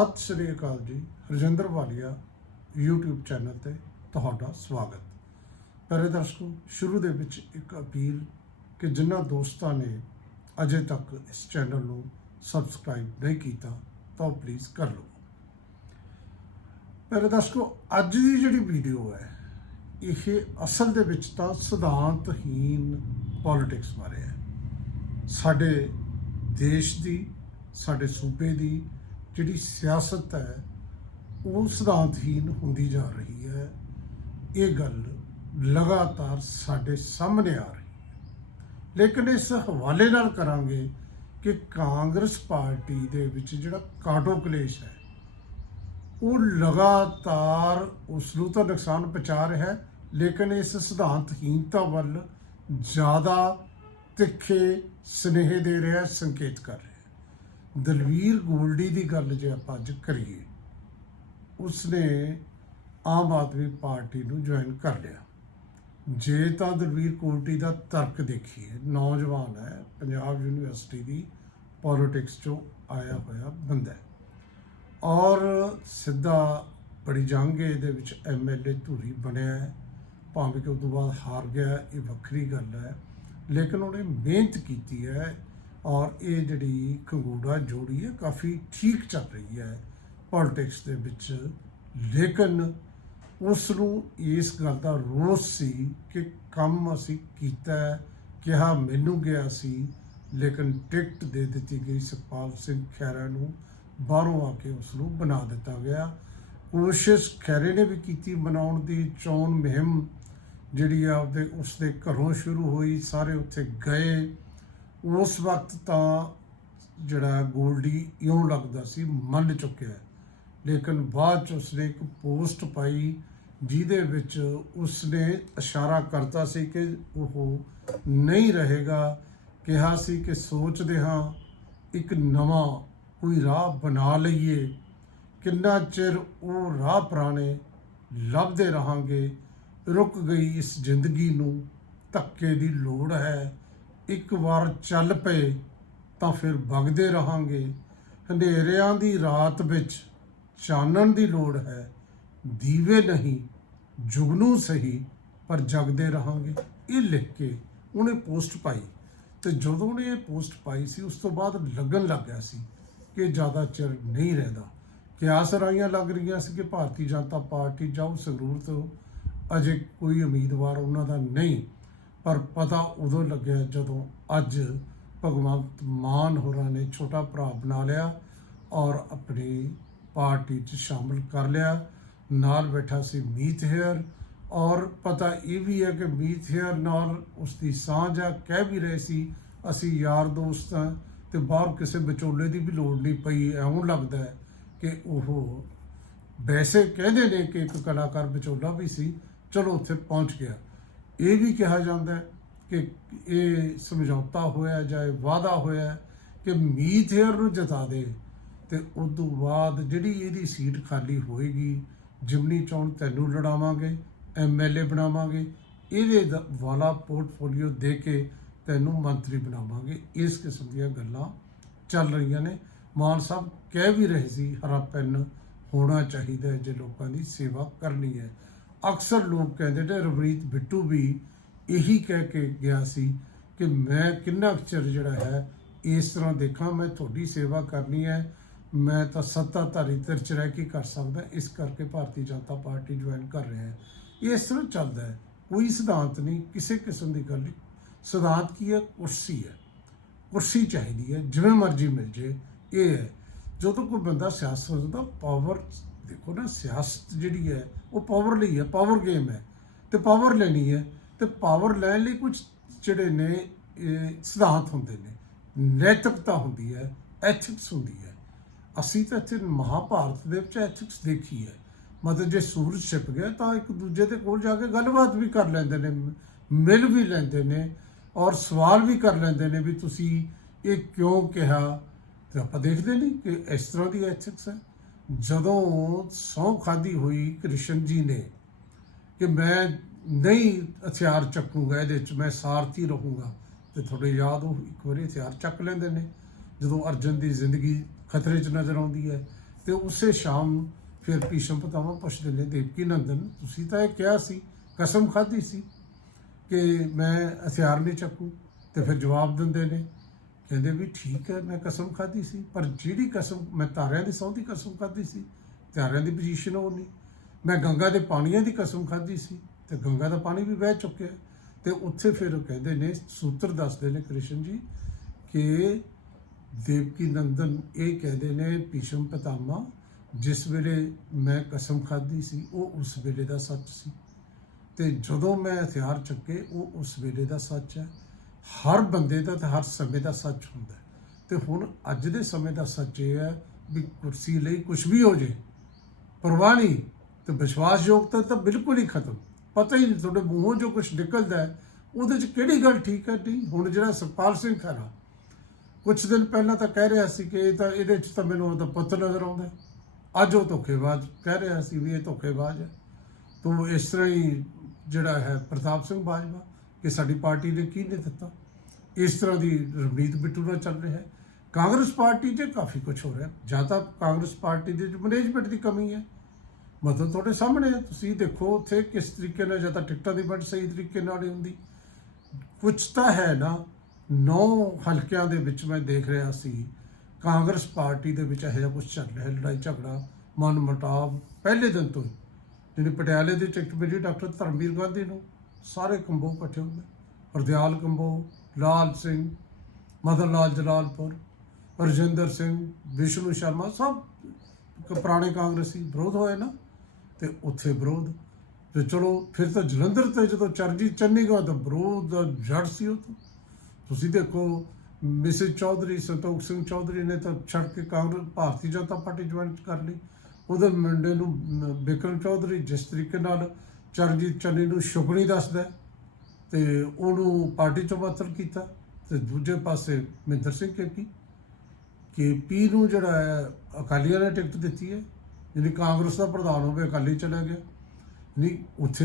ਸਤਿ ਸ਼੍ਰੀ ਅਕਾਲ ਜੀ, ਰਜਿੰਦਰ ਵਾਲੀਆ YouTube channel ਤੇ ਤੁਹਾਡਾ ਸਵਾਗਤ। ਪਿਆਰੇ ਦਰਸ਼ਕੋ, ਸ਼ੁਰੂ ਦੇ ਵਿੱਚ ਇੱਕ ਅਪੀਲ ਕਿ ਜਿਨ੍ਹਾਂ ਦੋਸਤਾਂ ਨੇ ਅਜੇ ਤੱਕ ਇਸ ਚੈਨਲ ਨੂੰ ਸਬਸਕ੍ਰਾਈਬ ਨਹੀਂ ਕੀਤਾ, ਤਾਂ ਉਹ ਪਲੀਜ਼ ਕਰ ਲਓ ਪਿਆਰੇ ਦਰਸ਼ਕੋ, ਅੱਜ ਦੀ ਜਿਹੜੀ ਵੀਡੀਓ ਹੈ, ਇਹ ਅਸਲ ਦੇ ਵਿੱਚ ਤਾਂ ਸਿਧਾਂਤਹੀਨ ਪੋਲਿਟਿਕਸ ਬਾਰੇ ਹੈ। ਸਾਡੇ ਦੇਸ਼ ਦੀ, ਸਾਡੇ ਸੂਬੇ ਦੀ ਜਿਹੜੀ ਸਿਆਸਤ ਹੈ, ਉਹ ਸਿਧਾਂਤਹੀਨ ਹੁੰਦੀ ਜਾ ਰਹੀ ਹੈ। ਇਹ ਗੱਲ ਲਗਾਤਾਰ ਸਾਡੇ ਸਾਹਮਣੇ ਆ ਰਹੀ ਹੈ। ਲੇਕਿਨ ਇਸ ਹਵਾਲੇ ਨਾਲ ਕਰਾਂਗੇ ਕਿ ਕਾਂਗਰਸ ਪਾਰਟੀ ਦੇ ਵਿੱਚ ਜਿਹੜਾ ਕਾਟੋ ਕਲੇਸ਼ ਹੈ, ਉਹ ਲਗਾਤਾਰ ਉਸ ਨੂੰ ਤਾਂ ਨੁਕਸਾਨ ਪਹੁੰਚਾ ਰਿਹਾ ਹੈ, ਲੇਕਿਨ ਇਸ ਸਿਧਾਂਤਹੀਨਤਾ ਵੱਲ ਜ਼ਿਆਦਾ ਤਿੱਖੇ ਸਨੇਹ ਦੇ ਰਿਹਾ ਸੰਕੇਤ ਕਰ ਰਿਹਾ ਦਲਵੀਰ ਗੋਲਡੀ ਦੀ ਗੱਲ ਜੇ ਆਪਾਂ ਅੱਜ ਕਰੀਏ, ਉਸਨੇ ਆਮ ਆਦਮੀ ਪਾਰਟੀ ਨੂੰ ਜੁਆਇਨ ਕਰ ਲਿਆ। ਜੇ ਤਾਂ ਦਲਵੀਰ ਗੋਲਡੀ ਦਾ ਤਰਕ ਦੇਖੀਏ, ਨੌਜਵਾਨ ਹੈ, ਪੰਜਾਬ ਯੂਨੀਵਰਸਿਟੀ ਦੀ ਪੋਲਿਟਿਕਸ ਚੋਂ ਆਇਆ ਹੋਇਆ ਬੰਦਾ ਹੈ। ਔਰ ਸਿੱਧਾ ਬੜੀ ਜੰਗ ਦੇ ਵਿੱਚ ਐਮਐਲਏ ਧੂਰੀ ਬਣਿਆ ਹੈ, ਭਾਵੇਂ ਕਿ ਉਸ ਤੋਂ ਬਾਅਦ ਹਾਰ ਗਿਆ, ਇਹ ਵੱਖਰੀ ਗੱਲ ਹੈ। ਲੇਕਿਨ ਉਹਨੇ ਮਿਹਨਤ ਕੀਤੀ ਹੈ ਔਰ ਇਹ ਜਿਹੜੀ ਖੰਗੂੜਾ ਜੋੜੀ ਹੈ, ਕਾਫੀ ਠੀਕ ਚੱਲ ਰਹੀ ਹੈ ਪੋਲਿਟਿਕਸ ਦੇ ਵਿੱਚ। ਲੇਕਿਨ ਉਸ ਨੂੰ ਇਸ ਗੱਲ ਦਾ ਰੋਸ ਸੀ ਕਿ ਕੰਮ ਅਸੀਂ ਕੀਤਾ ਕਿਹਾ ਮੈਨੂੰ ਗਿਆ ਸੀ, ਲੇਕਿਨ ਟਿਕਟ ਦੇ ਦਿੱਤੀ ਗਈ ਸੁਖਪਾਲ ਸਿੰਘ ਖਹਿਰਾ ਨੂੰ ਬਾਹਰੋਂ ਆ ਕੇ ਉਸ ਨੂੰ ਬਣਾ ਦਿੱਤਾ ਗਿਆ। ਕੋਸ਼ਿਸ਼ ਖੈਰੇ ਨੇ ਵੀ ਕੀਤੀ ਬਣਾਉਣ ਦੀ, ਚੋਣ ਮੁਹਿੰਮ ਜਿਹੜੀ ਆ ਉਹਦੇ ਉਸ ਦੇ ਘਰੋਂ ਸ਼ੁਰੂ ਹੋਈ, ਸਾਰੇ ਉੱਥੇ ਗਏ। ਉਸ ਵਕਤ ਤਾਂ ਜਿਹੜਾ ਗੋਲਡੀ ਇਉਂ ਲੱਗਦਾ ਸੀ, ਮੰਨ ਚੁੱਕਿਆ ਹੈ। ਲੇਕਿਨ ਬਾਅਦ ਚ ਉਸਨੇ ਇੱਕ ਪੋਸਟ ਪਾਈ, ਜਿਹਦੇ ਵਿੱਚ ਉਸਨੇ ਇਸ਼ਾਰਾ ਕਰਤਾ ਸੀ ਕਿ ਉਹ ਨਹੀਂ ਰਹੇਗਾ। ਕਿਹਾ ਸੀ ਕਿ ਸੋਚਦੇ ਹਾਂ, ਇੱਕ ਨਵਾਂ ਕੋਈ ਰਾਹ ਬਣਾ ਲਈਏ। ਕਿੰਨਾ ਚਿਰ ਉਹ ਰਾਹ ਪੁਰਾਣੇ ਲੱਭਦੇ ਰਹਾਂਗੇ, ਰੁਕ ਗਈ ਇਸ ਜ਼ਿੰਦਗੀ ਨੂੰ, ਧੱਕੇ ਦੀ ਲੋੜ ਹੈ। ਇੱਕ ਵਾਰ ਚੱਲ ਪਏ ਤਾਂ ਫਿਰ ਵਗਦੇ ਰਹਾਂਗੇ। ਹਨੇਰਿਆਂ ਦੀ ਰਾਤ ਵਿੱਚ ਚਾਨਣ ਦੀ ਲੋੜ ਹੈ। ਦੀਵੇ ਨਹੀਂ, ਜੁਗਨੂ ਸਹੀ, ਪਰ ਜਗਦੇ ਰਹਾਂਗੇ। ਇਹ ਲਿਖ ਕੇ ਉਹਨੇ ਪੋਸਟ ਪਾਈ ਤੇ ਜਦੋਂ ਉਹਨੇ ਇਹ ਪੋਸਟ ਪਾਈ ਸੀ, ਉਸ ਤੋਂ ਬਾਅਦ ਲੱਗਣ ਲੱਗ ਗਿਆ ਸੀ ਕਿ ਜ਼ਿਆਦਾ ਚਿਰ ਨਹੀਂ ਰਹਿੰਦਾ। ਕਿਆਸ ਰਾਈਆਂ ਲੱਗ ਰਹੀਆਂ ਸੀ ਕਿ ਭਾਰਤੀ ਜਨਤਾ ਪਾਰਟੀ ਜਾਊ, ਸੰਗਰੂਰ ਤੋਂ ਅਜੇ ਕੋਈ ਉਮੀਦਵਾਰ ਉਹਨਾਂ ਦਾ ਨਹੀਂ ਪਰ ਪਤਾ ਉਦੋਂ ਲੱਗਿਆ ਜਦੋਂ ਅੱਜ ਭਗਵੰਤ ਮਾਨ ਹੋਰਾਂ ਨੇ ਛੋਟਾ ਭਰਾ ਬਣਾ ਲਿਆ ਔਰ ਆਪਣੀ ਪਾਰਟੀ 'ਚ ਸ਼ਾਮਲ ਕਰ ਲਿਆ। ਨਾਲ ਬੈਠਾ ਸੀ ਮੀਤ ਹੇਅਰ ਔਰ ਪਤਾ ਇਹ ਵੀ ਹੈ ਕਿ ਮੀਤ ਹੇਅਰ ਨਾਲ ਉਸ ਦੀ ਸਾਂਝ ਆ, ਕਹਿ ਵੀ ਰਹੇ ਸੀ, ਅਸੀਂ ਯਾਰ ਦੋਸਤ ਹਾਂ ਤੇ ਬਾਹਰ ਕਿਸੇ ਵਿਚੋਲੇ ਦੀ ਵੀ ਲੋੜ ਨਹੀਂ ਪਈ। ਐਉਂ ਲੱਗਦਾ ਹੈ ਕਿ ਉਹ ਵੈਸੇ ਕਹਿੰਦੇ ਨੇ ਕਿ ਇੱਕ ਕਲਾਕਾਰ ਵਿਚੋਲਾ ਵੀ ਸੀ। ਚਲੋ ਉੱਥੇ ਪਹੁੰਚ ਗਿਆ। ਇਹ ਵੀ ਕਿਹਾ ਜਾਂਦਾ ਹੈ ਕਿ ਇਹ ਸਮਝੌਤਾ ਹੋਇਆ ਜਾਂ ਇਹ ਵਾਅਦਾ ਹੋਇਆ ਕਿ ਮੀਤ ਨੂੰ ਜਿਤਾ ਦੇ ਤੇ ਉਸ ਤੋਂ ਬਾਅਦ ਜਿਹੜੀ ਇਹਦੀ ਸੀਟ ਖਾਲੀ ਹੋਏਗੀ, ਜਿਮਨੀ ਚੋਣ ਤੈਨੂੰ ਲੜਾਵਾਂਗੇ ਐਮਐਲਏ ਬਣਾਵਾਂਗੇ, ਇਹਦੇ ਦ- ਵਾਲਾ ਪੋਰਟਫੋਲੀਓ ਦੇ ਕੇ ਤੈਨੂੰ ਮੰਤਰੀ ਬਣਾਵਾਂਗੇ। ਇਸ ਕਿਸਮ ਦੀਆਂ ਗੱਲਾਂ ਚੱਲ ਰਹੀਆਂ ਨੇ। ਮਾਨ ਸਾਹਿਬ ਕਹਿ ਵੀ ਰਹੇ ਸੀ, ਹਰਾ ਪੈਨ ਹੋਣਾ ਚਾਹੀਦਾ ਜੇ ਲੋਕਾਂ ਦੀ ਸੇਵਾ ਕਰਨੀ ਹੈ। ਅਕਸਰ ਲੋਕ ਕਹਿੰਦੇ ਨੇ, ਰਵਨੀਤ ਬਿੱਟੂ ਵੀ ਇਹੀ ਕਹਿ ਕੇ ਗਿਆ ਸੀ ਕਿ ਮੈਂ ਕਿੰਨਾ ਕੁ ਚਿਰ ਜਿਹੜਾ ਹੈ ਇਸ ਤਰ੍ਹਾਂ ਦੇਖਾਂ, ਮੈਂ ਤੁਹਾਡੀ ਸੇਵਾ ਕਰਨੀ ਹੈ, ਮੈਂ ਤਾਂ ਸੱਤਾਧਾਰੀ ਧਿਰ ਚ ਰਹਿ ਕੇ ਕਰ ਸਕਦਾ, ਇਸ ਕਰਕੇ ਭਾਰਤੀ ਜਨਤਾ ਪਾਰਟੀ ਜੁਆਇਨ ਕਰ ਰਿਹਾ ਹੈ। ਇਹ ਇਸ ਤਰ੍ਹਾਂ ਚੱਲਦਾ ਹੈ। ਕੋਈ ਸਿਧਾਂਤ ਨਹੀਂ, ਕਿਸੇ ਕਿਸਮ ਦੀ ਗੱਲ ਨਹੀਂ। ਸਿਧਾਂਤ ਕੀ ਹੈ? ਕੁਰਸੀ ਹੈ। ਕੁਰਸੀ ਚਾਹੀਦੀ ਹੈ, ਜਿਵੇਂ ਮਰਜ਼ੀ ਮਿਲ ਜੇ, ਇਹ ਹੈ। ਜਦੋਂ ਕੋਈ ਬੰਦਾ ਸਿਆਸਤ ਦਾ ਪਾਵਰ ਦੇਖੋ ਨਾ, ਸਿਆਸਤ ਜਿਹੜੀ ਹੈ, ਉਹ ਪਾਵਰ ਲਈ ਹੈ ਪਾਵਰ ਗੇਮ ਹੈ। ਤੇ ਪਾਵਰ ਲੈਣੀ ਹੈ, ਤੇ ਪਾਵਰ ਲੈਣ ਲਈ ਕੁਝ ਜਿਹੜੇ ਨੇ, ਇਹ ਸਿਧਾਂਤ ਹੁੰਦੇ ਨੇ। ਨੈਤਿਕਤਾ ਹੁੰਦੀ ਹੈ ਐਥਿਕਸ ਹੁੰਦੀ ਹੈ। ਅਸੀਂ ਤਾਂ ਇੱਥੇ ਮਹਾਭਾਰਤ ਦੇ ਵਿੱਚ ਐਥਿਕਸ ਦੇਖੀ ਹੈ। ਮਤਲਬ ਜੇ ਸੂਰਜ ਛਿਪ ਗਿਆ, ਤਾਂ ਇੱਕ ਦੂਜੇ ਦੇ ਕੋਲ ਜਾ ਕੇ ਗੱਲਬਾਤ ਵੀ ਕਰ ਲੈਂਦੇ ਨੇ, ਮਿਲ ਵੀ ਲੈਂਦੇ ਨੇ ਔਰ ਸਵਾਲ ਵੀ ਕਰ ਲੈਂਦੇ ਨੇ ਵੀ ਤੁਸੀਂ ਇਹ ਕਿਉਂ ਕਿਹਾ? ਤੇ ਆਪਾਂ ਦੇਖਦੇ ਨਹੀਂ ਕਿ ਇਸ ਤਰ੍ਹਾਂ ਦੀ ਐਥਿਕਸ ਹੈ। ਜਦੋਂ ਸਹੁੰ ਖਾਦੀ ਹੋਈ ਕ੍ਰਿਸ਼ਨ ਜੀ ਨੇ ਕਿ ਮੈਂ ਨਹੀਂ ਹਥਿਆਰ ਚੱਕੂਗਾ, ਇਹਦੇ ਵਿੱਚ ਮੈਂ ਸਾਰਥੀ ਰਹੂੰਗਾ, ਤੇ ਤੁਹਾਡੇ ਯਾਦ ਉਹ ਇੱਕ ਵਾਰੀ ਹਥਿਆਰ ਚੱਕ ਲੈਂਦੇ ਨੇ। ਜਦੋਂ ਅਰਜਨ ਦੀ ਜ਼ਿੰਦਗੀ ਖਤਰੇ 'ਚ ਨਜ਼ਰ ਆਉਂਦੀ ਹੈ, ਤੇ ਉਸੇ ਸ਼ਾਮ ਫਿਰ ਭੀਸ਼ਮ ਪਿਤਾਮਹ ਪੁੱਛਦੇ ਨੇ, ਦੇਵਕੀ ਨੰਦਨ, ਤੁਸੀਂ ਤਾਂ ਇਹ ਕਿਹਾ ਸੀ, ਕਸਮ ਖਾਧੀ ਸੀ ਕਿ ਮੈਂ ਹਥਿਆਰ ਨਹੀਂ ਚੱਕੂ? ਤੇ ਫਿਰ ਜਵਾਬ ਦਿੰਦੇ ਨੇ ਕਹਿੰਦੇ ਵੀ ਠੀਕ ਹੈ, ਮੈਂ ਕਸਮ ਖਾਧੀ ਸੀ, ਪਰ ਜਿਹੜੀ ਕਸਮ, ਮੈਂ ਤਾਰਿਆਂ ਦੀ ਸਹੁੰ ਦੀ ਕਸਮ ਖਾਧੀ ਸੀ, ਤਾਰਿਆਂ ਦੀ ਪੋਜੀਸ਼ਨ ਉਹ ਨਹੀਂ। ਮੈਂ ਗੰਗਾ ਦੇ ਪਾਣੀਆਂ ਦੀ ਕਸਮ ਖਾਧੀ ਸੀ ਤੇ ਗੰਗਾ ਦਾ ਪਾਣੀ ਵੀ ਵਹਿ ਚੁੱਕਿਆ ਤੇ ਉੱਥੇ ਫਿਰ ਉਹ ਕਹਿੰਦੇ ਨੇ, ਸੂਤਰ ਦੱਸਦੇ ਨੇ ਕ੍ਰਿਸ਼ਨ ਜੀ ਕਿ ਦੇਵਕੀ ਨੰਦਨ ਇਹ ਕਹਿੰਦੇ ਨੇ, ਭੀਸ਼ਮ ਪਤਾਮਾ, ਜਿਸ ਵੇਲੇ ਮੈਂ ਕਸਮ ਖਾਧੀ ਸੀ, ਉਹ ਉਸ ਵੇਲੇ ਦਾ ਸੱਚ ਸੀ। ਤੇ ਜਦੋਂ ਮੈਂ ਹਥਿਆਰ ਚੱਕੇ, ਉਹ ਉਸ ਵੇਲੇ ਦਾ ਸੱਚ ਹੈ। ਹਰ ਬੰਦੇ ਦਾ ਤੇ ਹਰ ਸਮੇਂ ਦਾ ਸੱਚ ਹੁੰਦਾ ਹੈ। ਤੇ ਹੁਣ ਅੱਜ ਦੇ ਸਮੇਂ ਦਾ ਸੱਚ ਇਹ ਹੈ ਵੀ ਕੁਰਸੀ ਲਈ ਕੁਝ ਵੀ ਹੋ ਜੇ, ਪਰਵਾਹ ਨਹੀਂ, ਤੇ ਵਿਸ਼ਵਾਸਯੋਗਤਾ ਤਾਂ ਬਿਲਕੁਲ ਹੀ ਖਤਮ। ਪਤਾ ਹੀ ਨਹੀਂ ਤੁਹਾਡੇ ਮੂੰਹੋਂ ਜੋ ਕੁਝ ਨਿਕਲਦਾ ਹੈ, ਉਹਦੇ 'ਚ ਕਿਹੜੀ ਗੱਲ ਠੀਕ ਹੈ, ਨਹੀਂ। ਹੁਣ ਜਿਹੜਾ ਸੁਖਪਾਲ ਸਿੰਘ ਖਰਾ ਕੁਝ ਦਿਨ ਪਹਿਲਾਂ ਤਾਂ ਕਹਿ ਰਿਹਾ ਸੀ ਕਿ ਇਹ ਤਾਂ ਇਹਦੇ 'ਚ ਤਾਂ ਮੈਨੂੰ ਉਹਦਾ ਪੁੱਤ ਨਜ਼ਰ ਆਉਂਦਾ ਅੱਜ ਉਹ ਧੋਖੇਬਾਜ਼ ਕਹਿ ਰਿਹਾ ਸੀ ਵੀ ਇਹ ਧੋਖੇਬਾਜ਼ ਹੈ। ਤੋ ਇਸ ਤਰ੍ਹਾਂ ਹੀ ਜਿਹੜਾ ਹੈ ਪ੍ਰਤਾਪ ਸਿੰਘ ਬਾਜਵਾ ਕਿ ਸਾਡੀ ਪਾਰਟੀ ਨੇ ਕੀ ਨੇ ਦਿੱਤਾ? ਇਸ ਤਰ੍ਹਾਂ ਦੀ ਰਵਨੀਤ ਬਿੱਟੂ ਨਾਲ ਚੱਲ ਰਿਹਾ ਹੈ। ਕਾਂਗਰਸ ਪਾਰਟੀ 'ਚ ਕਾਫੀ ਕੁਝ ਹੋ ਰਿਹਾ। ਜਾਂ ਤਾਂ ਕਾਂਗਰਸ ਪਾਰਟੀ ਦੇ ਮੈਨੇਜਮੈਂਟ ਦੀ ਕਮੀ ਹੈ। ਮਤਲਬ ਤੁਹਾਡੇ ਸਾਹਮਣੇ ਹੈ। ਤੁਸੀਂ ਦੇਖੋ ਉੱਥੇ ਕਿਸ ਤਰੀਕੇ ਨਾਲ ਜਾਂ ਤਾਂ ਟਿਕਟਾਂ ਦੀ ਵੰਡ ਸਹੀ ਤਰੀਕੇ ਨਾਲ ਨਹੀਂ ਹੁੰਦੀ। ਕੁਝ ਤਾਂ ਹੈ ਨਾ। ਨੌ ਹਲਕਿਆਂ ਦੇ ਵਿੱਚ ਮੈਂ ਦੇਖ ਰਿਹਾ ਸੀ। ਕਾਂਗਰਸ ਪਾਰਟੀ ਦੇ ਵਿੱਚ ਇਹੋ ਜਿਹਾ ਕੁਝ ਚੱਲ ਰਿਹਾ ਲੜਾਈ ਝਗੜਾ, ਮਨ ਮਟਾਵ, ਪਹਿਲੇ ਦਿਨ ਤੋਂ ਹੀ। ਜਿਹੜੀ ਪਟਿਆਲੇ ਦੀ ਟਿਕਟ ਮਿਲੀ ਡਾਕਟਰ ਧਰਮਵੀਰ ਗਾਂਧੀ ਨੂੰ। ਸਾਰੇ ਕੰਬੋ ਇਕੱਠੇ ਹੋ ਗਏ ਹਰਦਿਆਲ ਕੰਬੋ, ਲਾਲ ਸਿੰਘ ਮਦਨ ਲਾਲ ਜਲਾਲਪੁਰ ਰਜਿੰਦਰ ਸਿੰਘ, ਵਿਸ਼ਨੂੰ ਸ਼ਰਮਾ, ਸਭ ਪੁਰਾਣੇ ਕਾਂਗਰਸੀ ਵਿਰੋਧ ਹੋਏ ਨਾ, ਤੇ ਉੱਥੇ ਵਿਰੋਧ। ਤੇ ਚਲੋ, ਫਿਰ ਤਾਂ ਜਲੰਧਰ ਤੇ ਜਦੋਂ ਚਰਜੀ ਚੰਡੀਗੜ੍ਹ ਤਾਂ ਵਿਰੋਧ ਦਾ ਜੜ ਸੀ ਉਹ ਤੁਸੀਂ ਦੇਖੋ, ਮਿਸਿਸ ਚੌਧਰੀ ਸੰਤੋਖ ਸਿੰਘ ਚੌਧਰੀ ਨੇ ਤਾਂ ਛੱਡ ਕੇ Congress, Bharatiya Janata party join ਕਰ ਲਈ। ਉਹਦੇ ਮੁੰਡੇ ਨੂੰ ਬਿਕਰਮ ਚੌਧਰੀ, ਜਿਸ ਤਰੀਕੇ ਨਾਲ ਚਰਨਜੀਤ ਚੰਨੀ ਨੂੰ ਸ਼ੁਕਣੀ ਦੱਸਦਾ ਹੈ, ਤੇ ਉਹਨੂੰ ਪਾਰਟੀ ਚੋਂ ਬਾਤਲ ਕੀਤਾ ਤੇ ਦੂਜੇ ਪਾਸੇ ਮਹਿੰਦਰ ਸਿੰਘ ਕੇਪੀ ਕਿ ਪੀ ਨੂੰ ਜਿਹੜਾ ਹੈ ਅਕਾਲੀਆਂ ਨੇ ਟਿਕਟ ਦਿੱਤੀ ਹੈ ਜਿਹੜੀ ਕਾਂਗਰਸ ਦਾ ਪ੍ਰਧਾਨ ਹੋਵੇ ਅਕਾਲੀ ਚਲਾ ਗਿਆ। ਨਹੀਂ ਉੱਥੇ